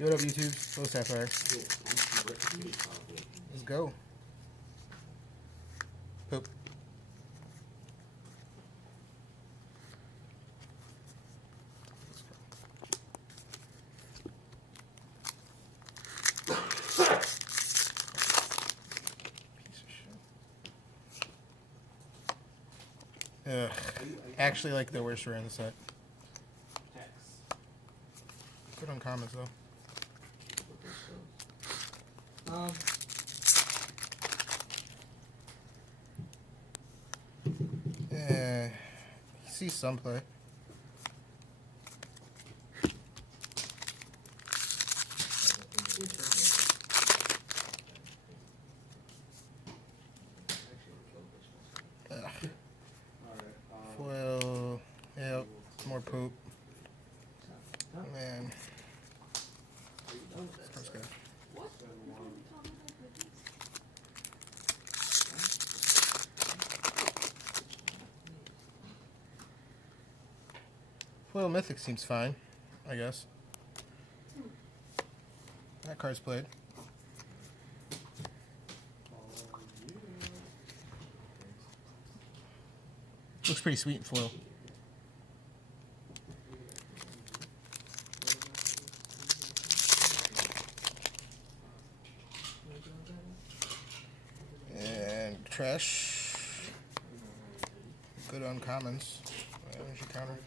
Yo, what up, YouTube? Slow Sapphire. Let's go. Poop. Ugh. Actually, like the worst rare in the set. Good on comments though. Yeah, see some play. Foil, yep, more poop. Man, that's good. Foil Mythic seems fine, I guess. That card's played. Looks pretty sweet in foil. And trash. Good on commons. Energy counter.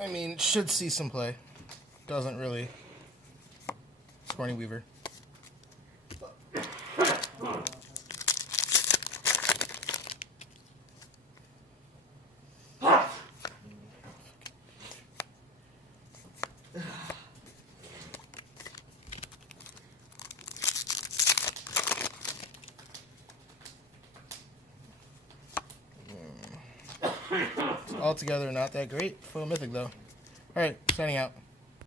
I mean, should see some play. Doesn't really. Corny Weaver. Altogether, not that great. Foil Mythic, though. Alright, signing out.